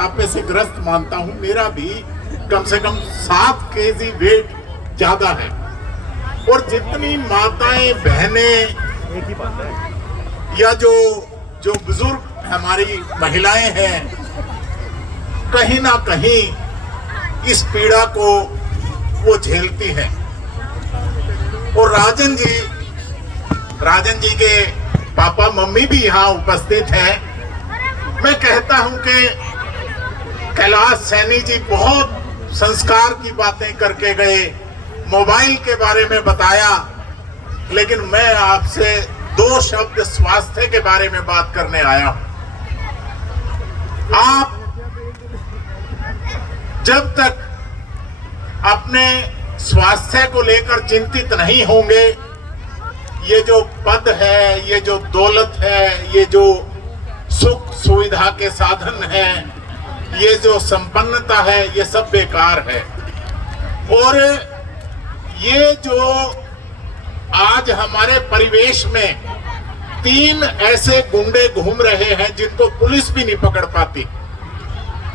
मोटापे से ग्रस्त मानता हूं, मेरा भी कम से कम 7 केजी वेट ज्यादा है। और जितनी माताएं बहनें या जो बुजुर्ग हमारी महिलाएं हैं, कहीं ना कहीं इस पीड़ा को वो झेलती हैं। और राजन जी के पापा मम्मी भी यहाँ उपस्थित हैं। मैं कहता हूं कि कैलाश सैनी जी बहुत संस्कार की बातें करके गए, मोबाइल के बारे में बताया, लेकिन मैं आपसे 2 शब्द स्वास्थ्य के बारे में बात करने आया हूं। आप जब तक अपने स्वास्थ्य को लेकर चिंतित नहीं होंगे, ये जो पद है, ये जो दौलत है, ये जो सुख सुविधा के साधन है, ये जो संपन्नता है, ये सब बेकार है। और ये जो आज हमारे परिवेश में 3 ऐसे गुंडे घूम रहे हैं जिनको पुलिस भी नहीं पकड़ पाती,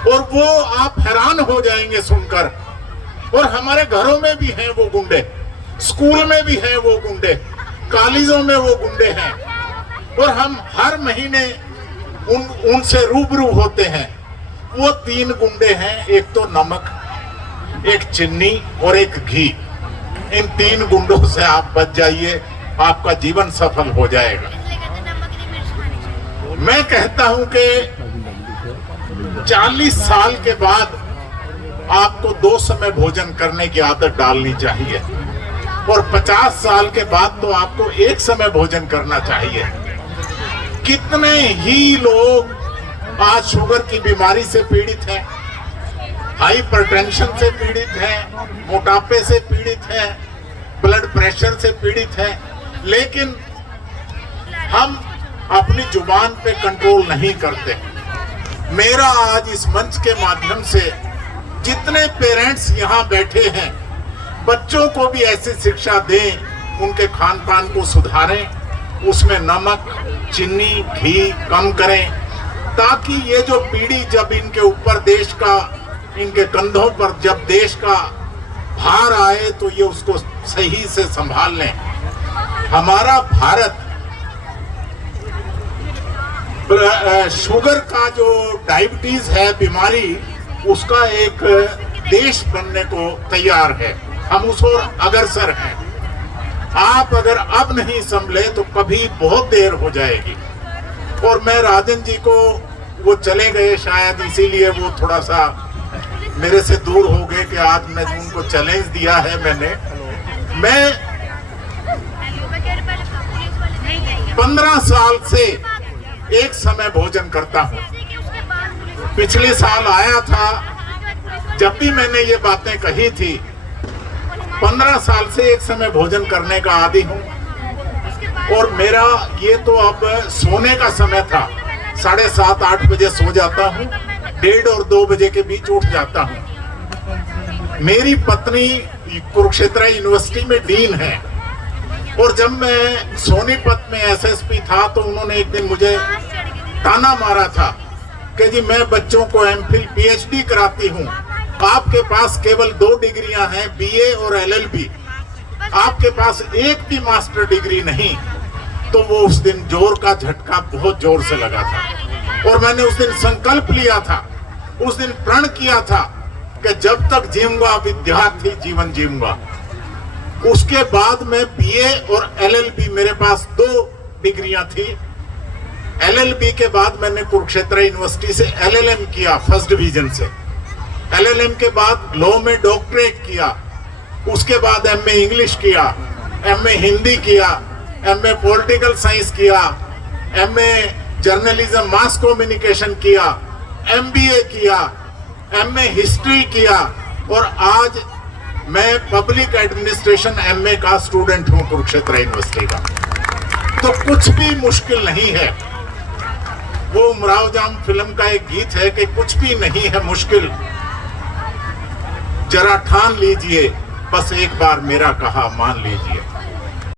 और वो आप हैरान हो जाएंगे सुनकर। और हमारे घरों में भी हैं वो गुंडे, स्कूल में भी हैं वो गुंडे, कॉलेजों में वो गुंडे हैं, और हम हर महीने उनसे रूबरू होते हैं। वो 3 गुंडे हैं, एक तो नमक, एक चीनी और एक घी। इन 3 गुंडों से आप बच जाइए, आपका जीवन सफल हो जाएगा। मैं कहता हूं कि 40 साल के बाद आपको 2 समय भोजन करने की आदत डालनी चाहिए, और 50 साल के बाद तो आपको 1 समय भोजन करना चाहिए। कितने ही लोग आज शुगर की बीमारी से पीड़ित हैं, हाइपरटेंशन से पीड़ित हैं, मोटापे से पीड़ित हैं, ब्लड प्रेशर से पीड़ित हैं, लेकिन हम अपनी जुबान पे कंट्रोल नहीं करते। मेरा आज इस मंच के माध्यम से जितने पेरेंट्स यहाँ बैठे हैं, बच्चों को भी ऐसी शिक्षा दें, उनके खान पान को सुधारें, उसमें नमक, चीनी, घी कम करें, ताकि ये जो पीढ़ी जब इनके ऊपर देश का, इनके कंधों पर जब देश का भार आए तो ये उसको सही से संभाल लें। हमारा भारत शुगर का जो डायबिटीज है बीमारी, उसका एक देश बनने को तैयार है। हम उस ओर अग्रसर हैं। आप अगर अब नहीं संभले तो कभी बहुत देर हो जाएगी। और मैं राजन जी को, वो चले गए शायद इसीलिए वो थोड़ा सा मेरे से दूर हो गए कि आज मैं उनको चैलेंज दिया है मैंने। मैं 15 साल से 1 समय भोजन करता हूँ। पिछले साल आया था, जब भी मैंने ये बातें कही थी। 15 साल से 1 समय भोजन करने का आदी हूँ। और मेरा ये तो अब सोने का समय था, 7:30-8 बजे सो जाता हूँ, 1:30 और 2 बजे के बीच उठ जाता हूँ। मेरी पत्नी कुरुक्षेत्र यूनिवर्सिटी में डीन है, और जब मैं सोनीपत में एसएसपी था तो उन्होंने एक दिन मुझे ताना मारा था कि जी मैं बच्चों को एमफिल पीएचडी कराती हूँ, आपके पास केवल 2 डिग्रियां हैं, बीए और एलएलबी, आपके पास एक भी मास्टर डिग्री नहीं। तो वो उस दिन जोर का झटका बहुत जोर से लगा था, और मैंने उस दिन संकल्प लिया था, उस दिन प्रण किया था कि जब तक जीऊंगा विद्यार्थी जीवन जीऊंगा। उसके बाद में बीए और एलएलबी, मेरे पास 2 डिग्रियां थी। एलएलबी के बाद मैंने कुरुक्षेत्र यूनिवर्सिटी से एलएलएम किया, फर्स्ट डिवीजन से। एलएलएम के बाद लॉ में डॉक्टरेट किया, उसके बाद एमए इंग्लिश किया, एमए हिंदी किया, एमए पॉलिटिकल साइंस किया, एमए जर्नलिज्म मास कम्युनिकेशन किया, एमबीए किया, एमए हिस्ट्री किया, और आज मैं पब्लिक एडमिनिस्ट्रेशन एमए का स्टूडेंट हूं कुरुक्षेत्र यूनिवर्सिटी का। तो कुछ भी मुश्किल नहीं है। वो उमराव जाम फिल्म का एक गीत है कि कुछ भी नहीं है मुश्किल, जरा ठान लीजिए, बस एक बार मेरा कहा मान लीजिए।